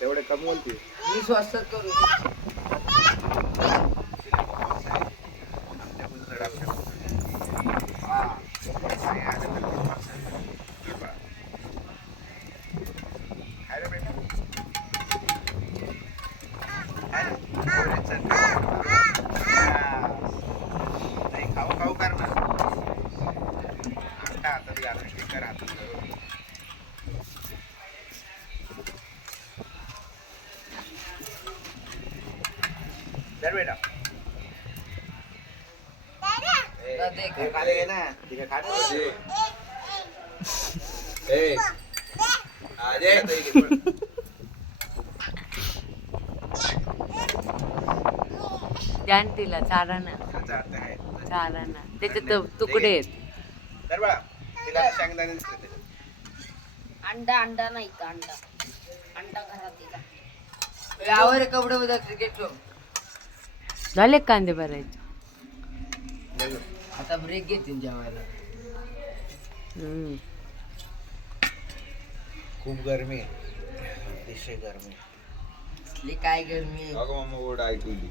तेवढे कमवल ती 20 वाजता करू. खाऊ खाऊ कर ना अंडा हातात घालून स्टिकर हातात धरून. धर बेटा हे खाली घे ना ठीक आहे खाली ध्यान तिला चाराना चाराना त्याच्यात तुकडे आहेत. तर बघा तिला शेंगदाणे दिसले त्याच्यात. अंडा नाही का अंडा घरात दिला. यावर कपडे बघा क्रिकेट झाले कांदे भरायचे. आता ब्रेक घेतील जेवायला. हम्म. खूप गरमी आहे अतिशय गरमी. काय गरमी अगं मम्मा ओढ ऐकली